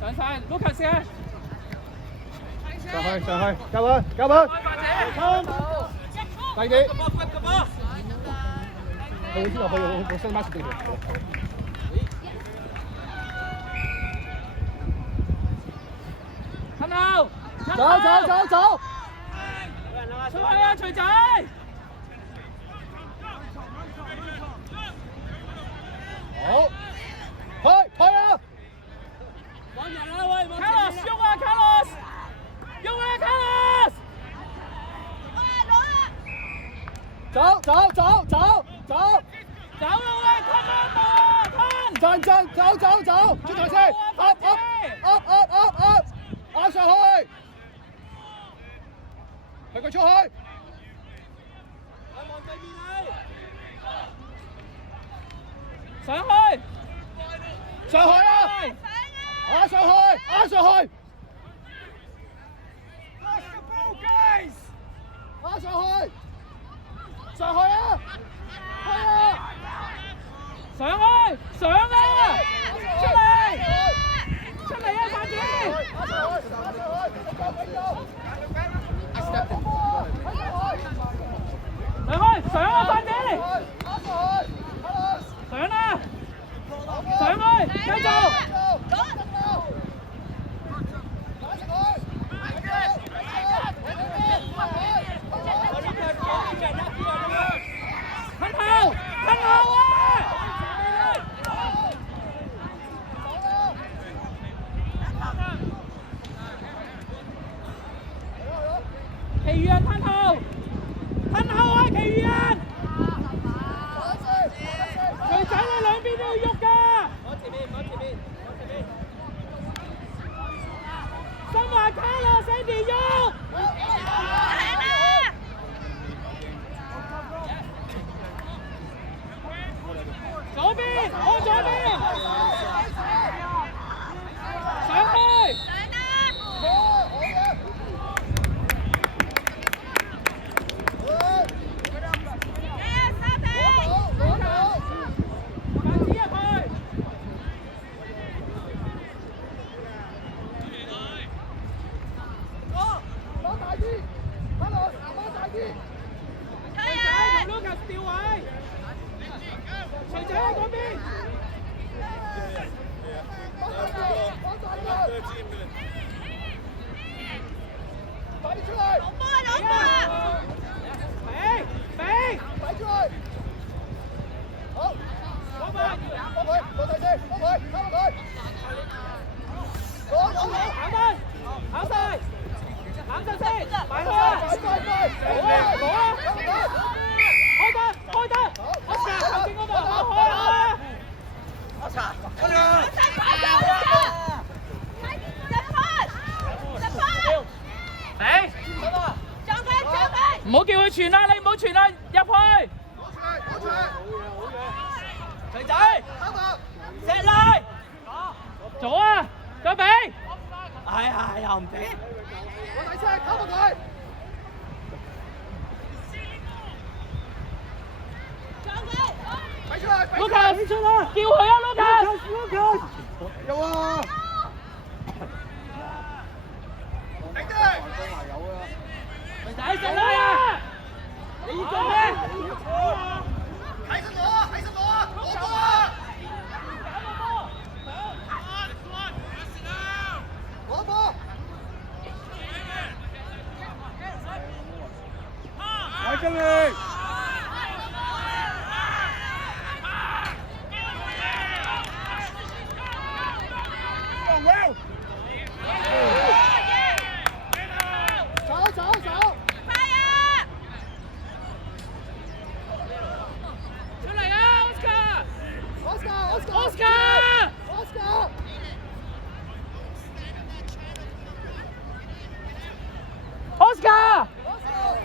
上晒 ，Lucas 先。上去，交佢，交佢。快啲。佢知道佢升翻前邊。近後。走。出去啊，徐仔！好，去啊！揾人啦喂！Carlos 喐啊 ，Carlos！ 喐啊 ，Carlos！ 走啦喂，吞啊吞！走，出台先 ，up 上去，佢出去。望對面你，上去啊！上去！上去啊！上啊！出嚟啊，快啲！上啊，快啲！上去，繼續！近後啊！其餘人褪後啊！其餘人，徐仔你兩邊都要喐㗎。我前面。新華卡啦 ，Sandy 喐。左邊，上去。唔好叫佢傳啦，你唔好傳啦，入去。徐仔，石嚟，左啊，再俾。又唔俾。我睇車，溝過佢。Lucas， 叫佢啊 ，Lucas。有啊。徐仔食啦呀！你做咩？睇實我啊！攞波啊！攞波！來這裡！走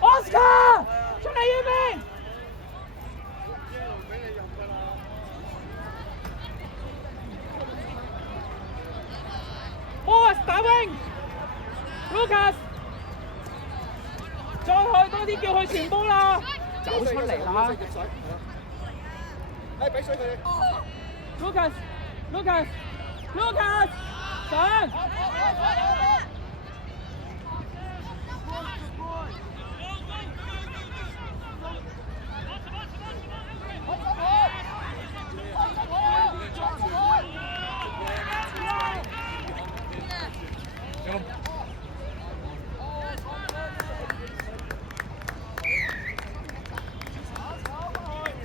！Oscar， 出嚟呢邊。Boss 打 wing，Lucas， 再開多啲叫佢傳波啦，走出嚟啦。俾水佢哋。Lucas，上。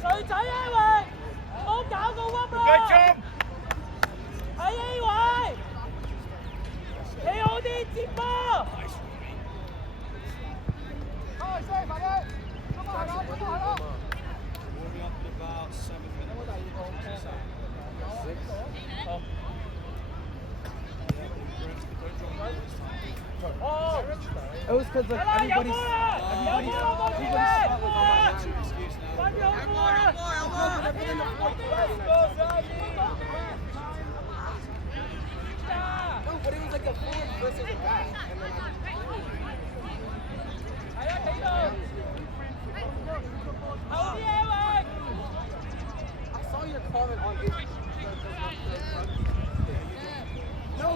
水仔 A 位，唔好搞個屈啦！喺 A 位，你好啲接波。It was because like everybody's No, but it was like a forward versus a back. And then I saw your comment on it. No.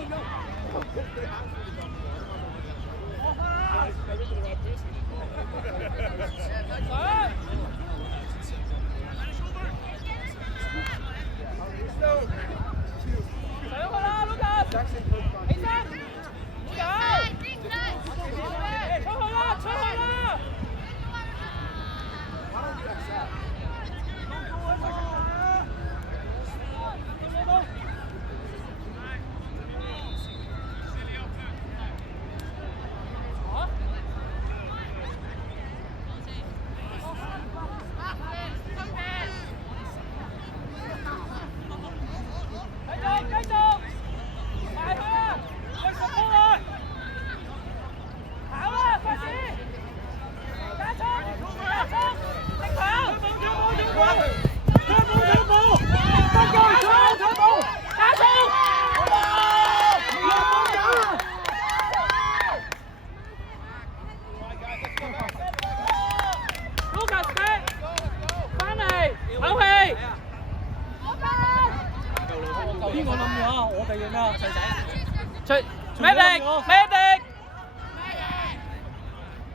medic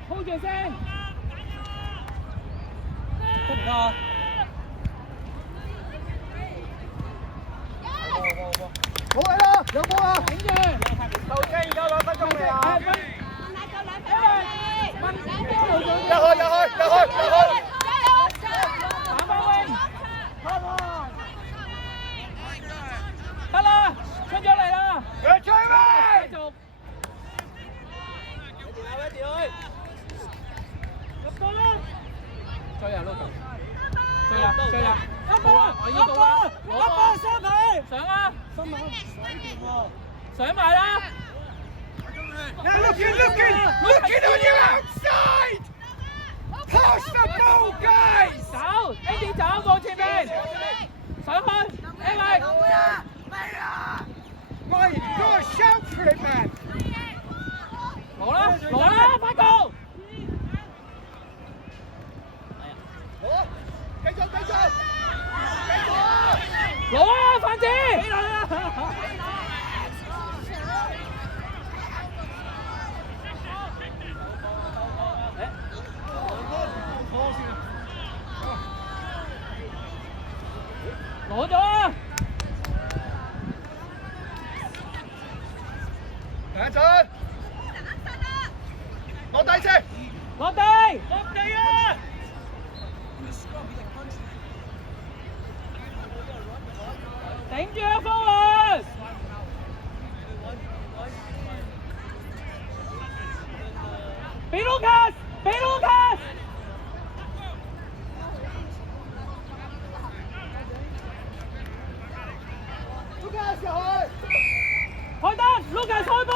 hold 住先，得唔得啊？冇位啦，有波啦，頂住，頭機而家2分鐘未啊？得啦，出咗嚟啦，繼續。入波啦！追啊 ，Logan！ 追啊！一波，收皮！上啊！上埋啦！ Now looking on your outside! Pass the ball, guys! 走 ，Andy 走，望前面，上去 ，A 位。Mate, you gotta shout for it, man! 攞啦，快攻！繼續！攞啊，范子！攞咗啊！等一陣，落地先，落地啊！頂住啊，方雲！俾 Lucas！ 開燈 ，Lucas 開波！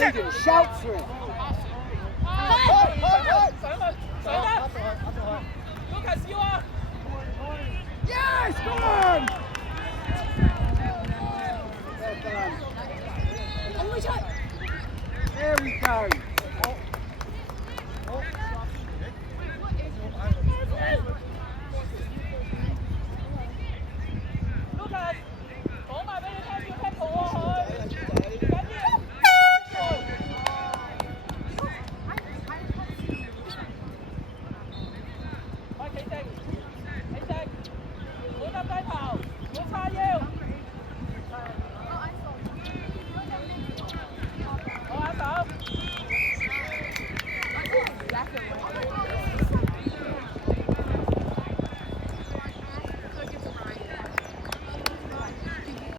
Aiden, shout for it.